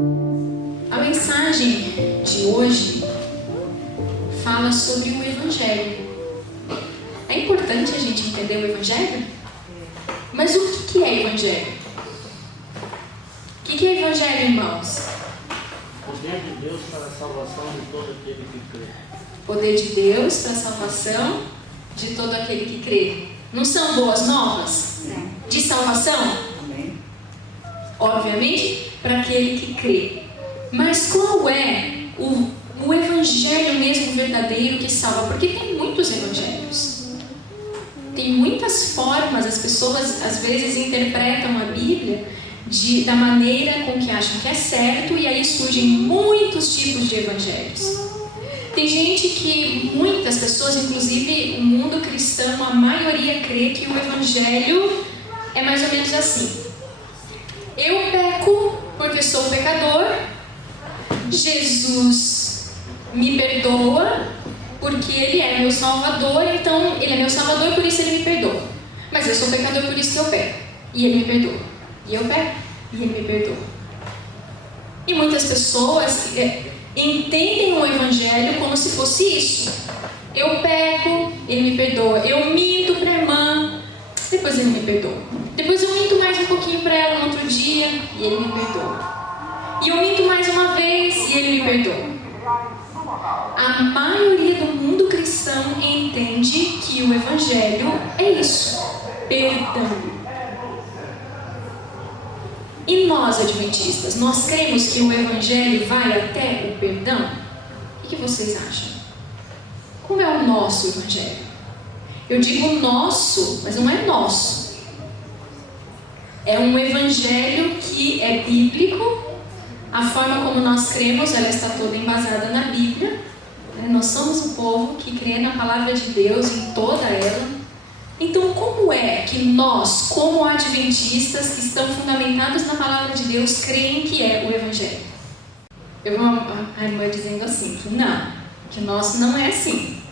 A mensagem de hoje fala sobre o Evangelho. É importante a gente entender o Evangelho? Mas o que é Evangelho? O que é Evangelho, irmãos? Poder de Deus para a salvação de todo aquele que crê. Poder de Deus para a salvação de todo aquele que crê. Não são boas novas? De salvação? Obviamente, para aquele que crê. Mas qual é o Evangelho mesmo verdadeiro que salva? Porque tem muitos evangelhos. Tem muitas formas, as pessoas às vezes interpretam a Bíblia da maneira com que acham que é certo, e aí surgem muitos tipos de evangelhos. Tem gente que, muitas pessoas, inclusive o mundo cristão, a maioria crê que o Evangelho é mais ou menos assim: eu peco porque sou pecador, Jesus me perdoa porque Ele é meu Salvador, então Ele é meu Salvador, por isso Ele me perdoa. Mas eu sou pecador, por isso que eu peco, e Ele me perdoa. E eu peco, e Ele me perdoa. E muitas pessoas entendem o Evangelho como se fosse isso: eu peco, Ele me perdoa. Eu minto para a irmã, depois Ele me perdoa. Depois eu minto mais um pouquinho para ela no outro dia, e Ele me perdoa. E eu minto mais uma vez, e Ele me perdoa. A maioria do mundo cristão entende que o Evangelho é isso: perdão. E nós, adventistas, nós cremos que o Evangelho vai até o perdão? O que vocês acham? Como é o nosso Evangelho? Eu digo nosso, mas não é nosso. É um Evangelho que é bíblico. A forma como nós cremos, ela está toda embasada na Bíblia. Nós somos um povo que crê na palavra de Deus, em toda ela. Então, como é que nós, como adventistas que estão fundamentados na palavra de Deus, creem que é o Evangelho? Eu vi a irmã dizendo assim, que não, que nós não é assim.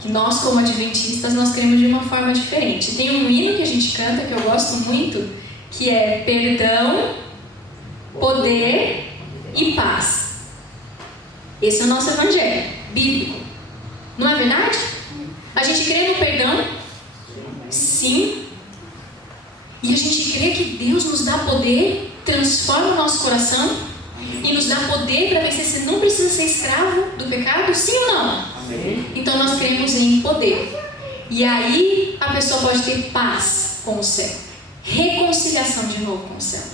Que nós, como adventistas, nós cremos de uma forma diferente. Tem um hino que a gente canta, que eu gosto muito, que é perdão, poder e paz. Esse é o nosso Evangelho bíblico. Não é verdade? A gente crê no perdão? Sim. E a gente crê que Deus nos dá poder, transforma o nosso coração e nos dá poder para vencer. Você não precisa ser escravo do pecado? Sim ou não? Amém. Então nós cremos em poder. E aí a pessoa pode ter paz com o céu, reconciliação de novo com o céu.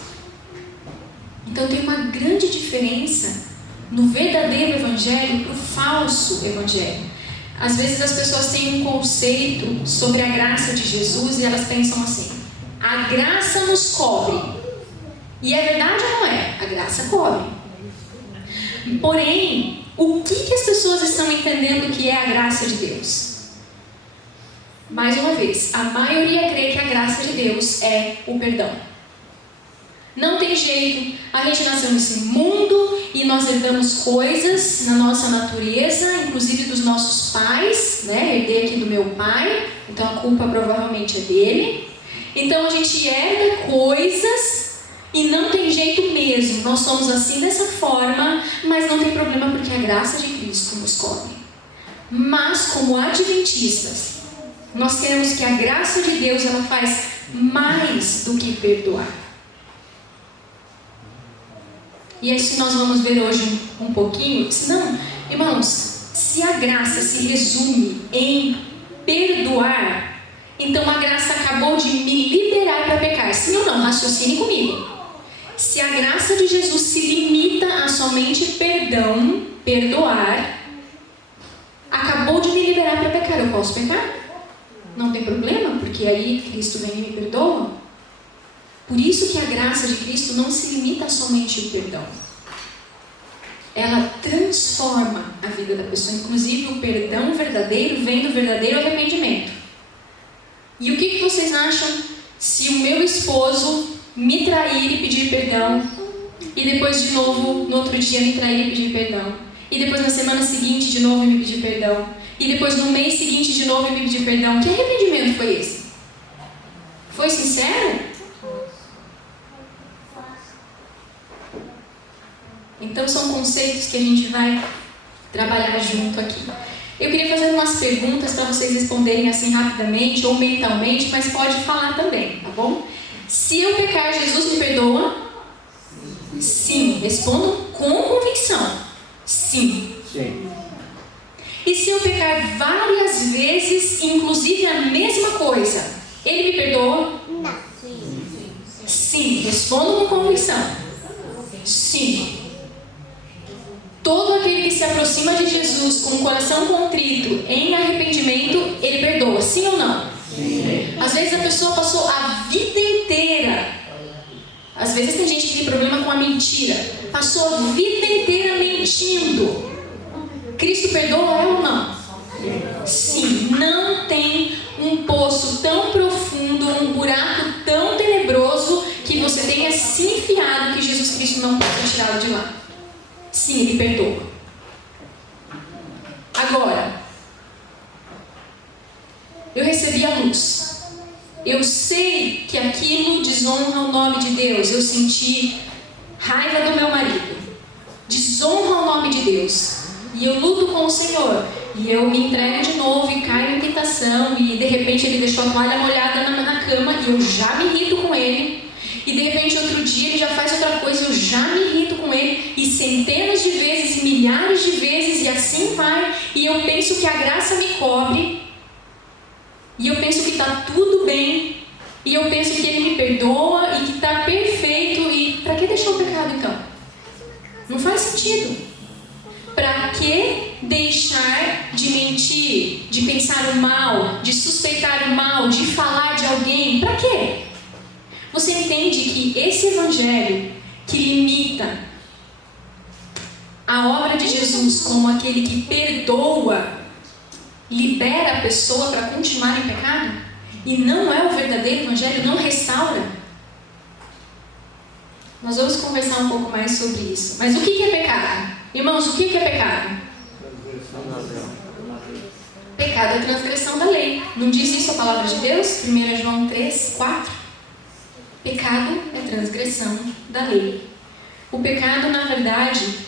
Então tem uma grande diferença no verdadeiro Evangelho para o falso Evangelho. Às vezes as pessoas têm um conceito sobre a graça de Jesus e elas pensam assim: a graça nos cobre. E é verdade ou não é? A graça cobre. Porém, o que as pessoas estão entendendo que é a graça de Deus? Mais uma vez, a maioria crê que a graça de Deus é o perdão. Não tem jeito, a gente nasceu nesse mundo e nós herdamos coisas na nossa natureza, inclusive dos nossos pais, né? Herdei aqui do meu pai, então a culpa provavelmente é dele. Então a gente herda coisas e não tem jeito mesmo, nós somos assim dessa forma, mas não tem problema porque a graça de Cristo nos cobre. Mas como adventistas, nós queremos que a graça de Deus ela faz mais do que perdoar. E assim nós vamos ver hoje um pouquinho. Senão, irmãos, se a graça se resume em perdoar, então a graça acabou de me liberar para pecar. Sim ou não? Raciocine comigo. Se a graça de Jesus se limita a somente perdão, perdoar, acabou de me liberar para pecar. Eu posso pecar? Não tem problema, porque aí Cristo vem e me perdoa. Por isso que a graça de Cristo não se limita a somente o perdão. Ela transforma a vida da pessoa. Inclusive o perdão verdadeiro vem do verdadeiro arrependimento. E o que vocês acham se o meu esposo me trair e pedir perdão, e depois de novo, no outro dia, me trair e pedir perdão, e depois na semana seguinte de novo me pedir perdão, e depois no mês seguinte de novo me pedir perdão? Que arrependimento foi esse? Foi sincero? Então são conceitos que a gente vai trabalhar junto aqui. Eu queria fazer umas perguntas para vocês responderem assim rapidamente ou mentalmente, mas pode falar também, tá bom? Se eu pecar, Jesus me perdoa? Sim. Respondam com convicção. Sim. Sim. E se eu pecar várias vezes, inclusive a mesma coisa, Ele me perdoa? Não. Sim. Respondam com convicção. Sim. Todo aquele que se aproxima de Jesus com o coração contrito, em arrependimento, Ele perdoa. Sim ou não? Sim. Às vezes a pessoa passou a vida inteira. Às vezes tem gente que tem problema com a mentira. Passou a vida inteira mentindo. Cristo perdoa ela ou não? Sim. Não tem um poço tão profundo, um buraco tão tenebroso que você tenha se enfiado que Jesus Cristo não possa tirá-lo de lá. Sim, Ele perdoa. Agora, eu recebi a luz. Eu sei que aquilo desonra o nome de Deus. Eu senti raiva do meu marido. Desonra o nome de Deus. E eu luto com o Senhor. E eu me entrego de novo e caio em tentação. E de repente Ele deixou a toalha molhada na cama. E eu já me irrito com Ele. E de repente outro dia Ele já faz outra coisa e eu já me irrito com Ele. E centenas de vezes, e milhares de vezes. E assim vai. E eu penso que a graça me cobre. E eu penso que está tudo bem. E eu penso que Ele me perdoa e que está perfeito. E para que deixar o pecado então? Não faz sentido. Para que deixar de mentir, de pensar o mal, de suspeitar o mal, de falar de alguém? Para quê? Você entende que esse evangelho que limita a obra de Jesus como aquele que perdoa, libera a pessoa para continuar em pecado? E não é o verdadeiro evangelho, não restaura? Nós vamos conversar um pouco mais sobre isso. Mas o que é pecado? Irmãos, o que é pecado? Pecado é transgressão da lei. Não diz isso a palavra de Deus? 1 João 3, 4. Pecado é transgressão da lei. O pecado, na verdade,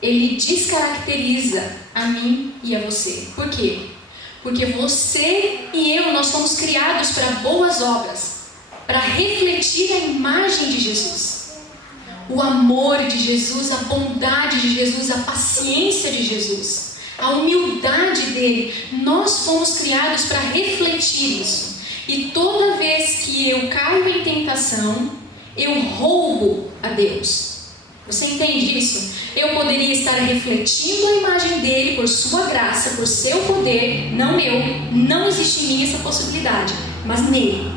ele descaracteriza a mim e a você. Por quê? Porque você e eu, nós fomos criados para boas obras, para refletir a imagem de Jesus. O amor de Jesus, a bondade de Jesus, a paciência de Jesus, a humildade dele. Nós fomos criados para refletir isso. E toda vez que eu caio em tentação, eu roubo a Deus. Você entende isso? Eu poderia estar refletindo a imagem dele por sua graça, por seu poder, não eu. Não existe em mim essa possibilidade, mas nele.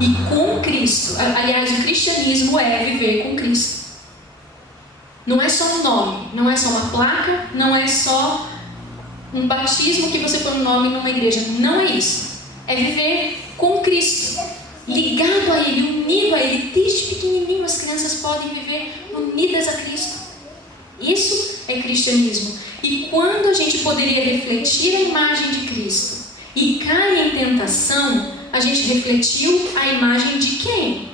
E com Cristo. Aliás, o cristianismo é viver com Cristo. Não é só um nome, não é só uma placa, não é só um batismo que você põe um nome numa igreja. Não é isso. É viver com Cristo, ligado a Ele, unido a Ele. Desde pequenininho as crianças podem viver unidas a Cristo. Isso é cristianismo. E quando a gente poderia refletir a imagem de Cristo e cai em tentação, a gente refletiu a imagem de quem?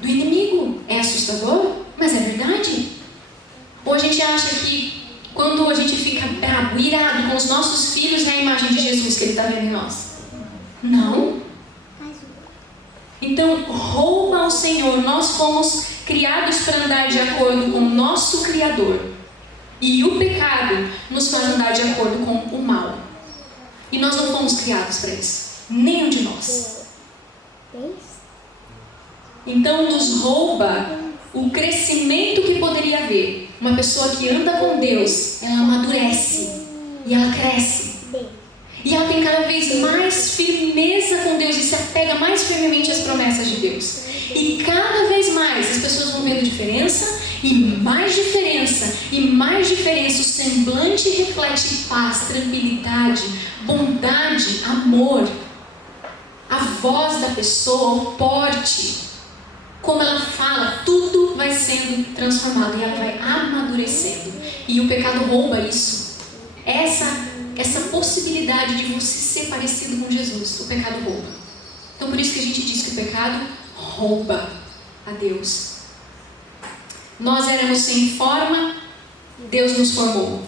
Do inimigo. É assustador? Mas é verdade. Ou a gente acha que quando a gente fica bravo, irado com os nossos filhos, é a imagem de Jesus que Ele está vendo em nós? Não. Então, rouba ao Senhor. Nós fomos criados para andar de acordo com o nosso Criador. E o pecado nos faz andar de acordo com o mal. E nós não fomos criados para isso. Nenhum de nós. Então nos rouba o crescimento que poderia haver. Uma pessoa que anda com Deus, ela amadurece. E ela cresce. E ela tem cada vez mais firmeza com Deus e se apega mais firmemente às promessas de Deus. E cada vez mais as pessoas vão vendo diferença, e mais diferença, e mais diferença. O semblante reflete paz, tranquilidade, bondade, amor. A voz da pessoa, o porte, como ela fala, tudo vai sendo transformado e ela vai amadurecendo. E o pecado rouba isso. Essa possibilidade de você ser parecido com Jesus, o pecado rouba. Então por isso que a gente diz que o pecado rouba a Deus. Nós éramos sem forma, Deus nos formou.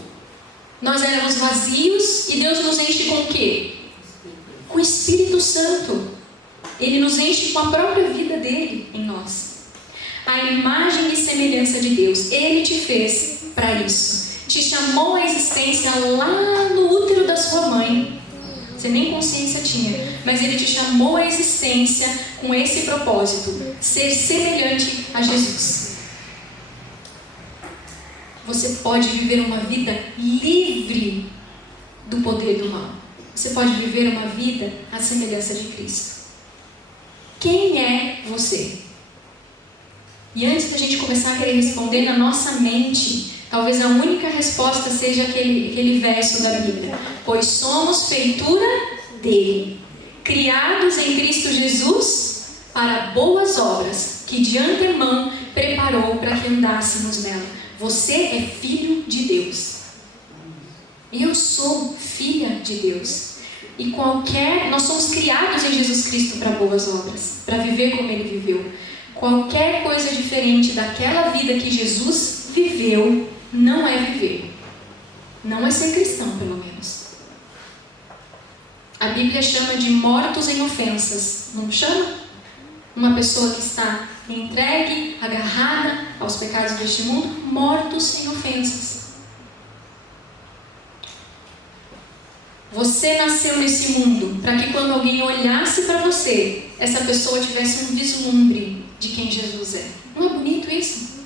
Nós éramos vazios e Deus nos enche com o quê? Com o Espírito Santo. Ele nos enche com a própria vida dele em nós. A imagem e semelhança de Deus. Ele te fez para isso. Te chamou à existência lá no útero da sua mãe. Você nem consciência tinha. Mas Ele te chamou à existência com esse propósito. Ser semelhante a Jesus. Você pode viver uma vida livre do poder do mal. Você pode viver uma vida à semelhança de Cristo. Quem é você? E antes da gente começar a querer responder na nossa mente, talvez a única resposta seja aquele verso da Bíblia. Pois somos feitura dele, criados em Cristo Jesus para boas obras, que de antemão preparou para que andássemos nela. Você é filho de Deus. Eu sou filha de Deus. E nós somos criados em Jesus Cristo para boas obras, para viver como Ele viveu. Qualquer coisa diferente daquela vida que Jesus viveu, não é viver. Não é ser cristão, pelo menos. A Bíblia chama de mortos em ofensas. Não chama? Uma pessoa que está entregue, agarrada aos pecados deste mundo, mortos em ofensas. Você nasceu nesse mundo para que quando alguém olhasse para você, essa pessoa tivesse um vislumbre de quem Jesus é. Não é bonito isso?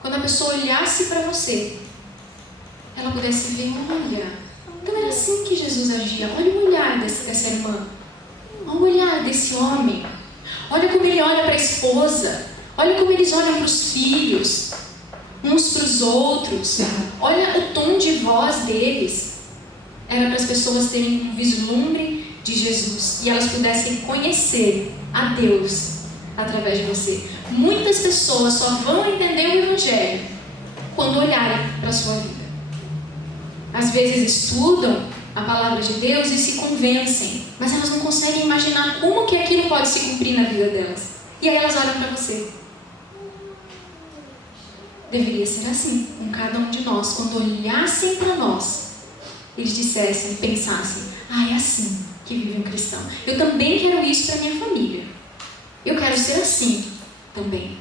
Quando a pessoa olhasse para você, ela pudesse ver, olha, então era assim que Jesus agia. Olha o olhar dessa irmã. Olha o olhar desse homem. Olha como ele olha para a esposa. Olha como eles olham para os filhos, uns para os outros. Olha o tom de voz deles. Era para as pessoas terem um vislumbre de Jesus e elas pudessem conhecer a Deus através de você. Muitas pessoas só vão entender o Evangelho quando olharem para a sua vida. Às vezes estudam a palavra de Deus e se convencem, mas elas não conseguem imaginar como que aquilo pode se cumprir na vida delas. E aí elas olham para você. Deveria ser assim com cada um de nós. Quando olhassem para nós, eles dissessem, pensassem, é assim que vive um cristão. Eu também quero isso para minha família. Eu quero ser assim também.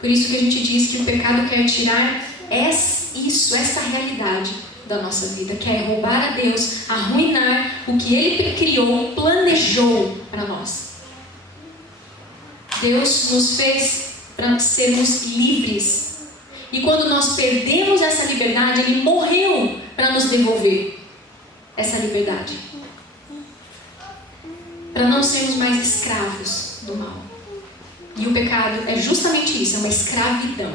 Por isso que a gente diz que o pecado quer tirar essa realidade da nossa vida, quer roubar a Deus, arruinar o que Ele criou, planejou para nós. Deus nos fez para sermos livres. E quando nós perdemos essa liberdade, Ele morreu para nos devolver essa liberdade. Para não sermos mais escravos do mal. E o pecado é justamente isso, é uma escravidão.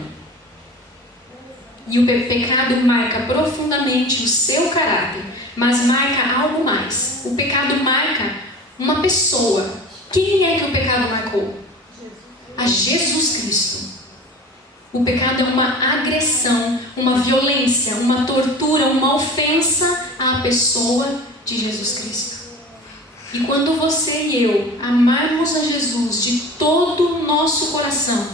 E o pecado marca profundamente o seu caráter, mas marca algo mais. O pecado marca uma pessoa. Quem é que o pecado marcou? A Jesus Cristo. O pecado é uma agressão, uma violência, uma tortura, uma ofensa à pessoa de Jesus Cristo. E quando você e eu amarmos a Jesus de todo o nosso coração,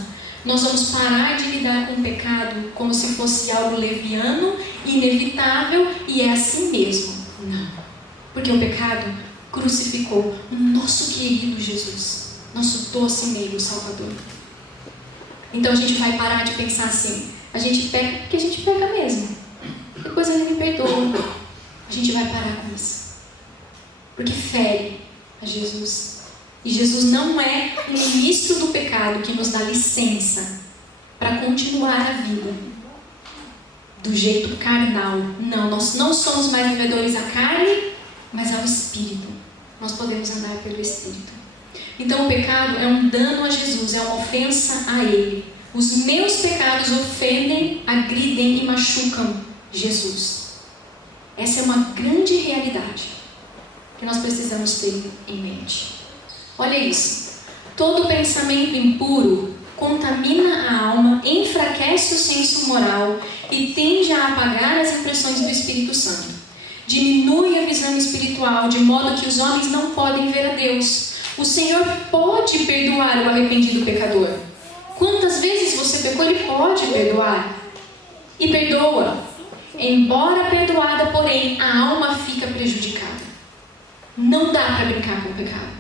nós vamos parar de lidar com o pecado como se fosse algo leviano, inevitável e é assim mesmo. Não. Porque o pecado crucificou o nosso querido Jesus, nosso doce meio Salvador. Então a gente vai parar de pensar assim, a gente peca porque a gente peca mesmo. Depois Ele me perdoa. A gente vai parar com isso. Porque fere a Jesus. E Jesus não é o ministro do pecado que nos dá licença para continuar a vida do jeito carnal. Não, nós não somos mais devedores à carne, mas ao Espírito. Nós podemos andar pelo Espírito. Então o pecado é um dano a Jesus, é uma ofensa a Ele. Os meus pecados ofendem, agridem e machucam Jesus. Essa é uma grande realidade que nós precisamos ter em mente. Olha isso. Todo pensamento impuro contamina a alma, enfraquece o senso moral e tende a apagar as impressões do Espírito Santo. Diminui a visão espiritual, de modo que os homens não podem ver a Deus. O Senhor pode perdoar o arrependido pecador. Quantas vezes você pecou, Ele pode perdoar. E perdoa. Embora perdoada, porém, a alma fica prejudicada. Não dá para brincar com o pecado.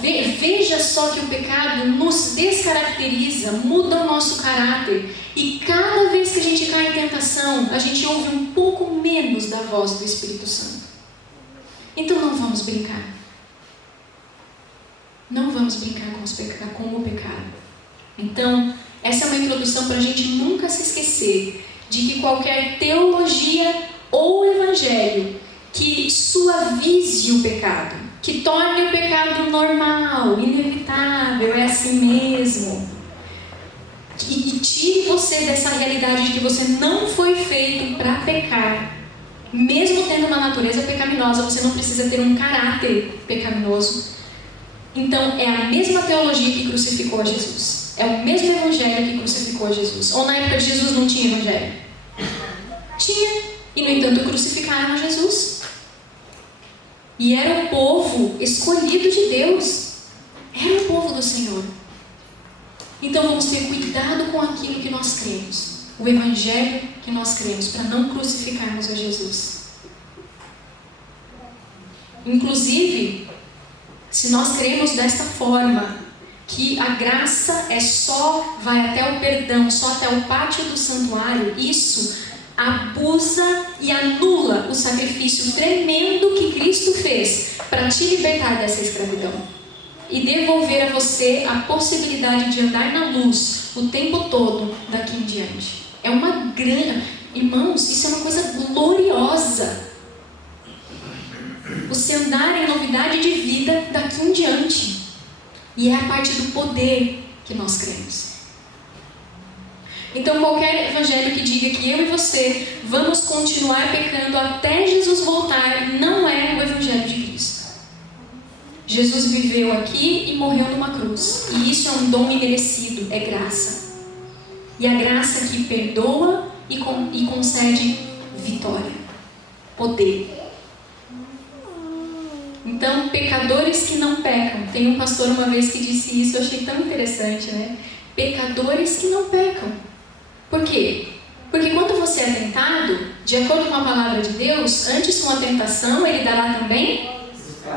Veja só que o pecado nos descaracteriza, muda o nosso caráter. E cada vez que a gente cai em tentação, a gente ouve um pouco menos da voz do Espírito Santo. Então não vamos brincar. Não vamos brincar com o pecado. Então, essa é uma introdução para a gente nunca se esquecer de que qualquer teologia ou evangelho que suavize o pecado, que torne o pecado normal, inevitável, é assim mesmo, e tire você dessa realidade de que você não foi feito para pecar, mesmo tendo uma natureza pecaminosa, você não precisa ter um caráter pecaminoso. Então, é a mesma teologia que crucificou a Jesus. É o mesmo evangelho que crucificou a Jesus. Ou na época de Jesus não tinha evangelho? Tinha. E, no entanto, crucificaram Jesus. E era o povo escolhido de Deus. Era o povo do Senhor. Então, vamos ter cuidado com aquilo que nós cremos. O evangelho que nós cremos, para não crucificarmos a Jesus. Inclusive, se nós cremos desta forma, que a graça vai até o perdão, só até o pátio do santuário, isso abusa e anula o sacrifício tremendo que Cristo fez para te libertar dessa escravidão e devolver a você a possibilidade de andar na luz o tempo todo daqui em diante. É uma grande... Irmãos, isso é uma coisa gloriosa. Você andar em novidade de vida daqui em diante. E é a parte do poder que nós cremos. Então, qualquer evangelho que diga que eu e você vamos continuar pecando até Jesus voltar, não é o evangelho de Cristo. Jesus viveu aqui e morreu numa cruz. E isso é um dom imerecido, é graça. E a graça que perdoa e concede vitória, poder. Então, pecadores que não pecam. Tem um pastor uma vez que disse isso, eu achei tão interessante, né? Pecadores que não pecam. Por quê? Porque quando você é tentado, de acordo com a palavra de Deus, antes com a tentação, Ele dará também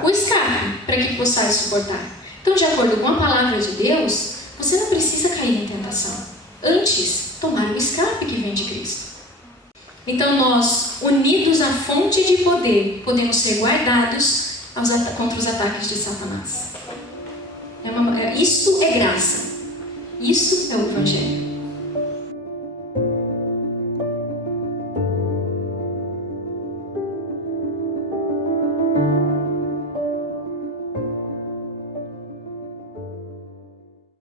o escape, para que possais suportar. Então, de acordo com a palavra de Deus, você não precisa cair em tentação. Antes, tomar o escape que vem de Cristo. Então, nós, unidos à fonte de poder, podemos ser guardados contra os ataques de Satanás. Isso é graça. Isso é o evangelho.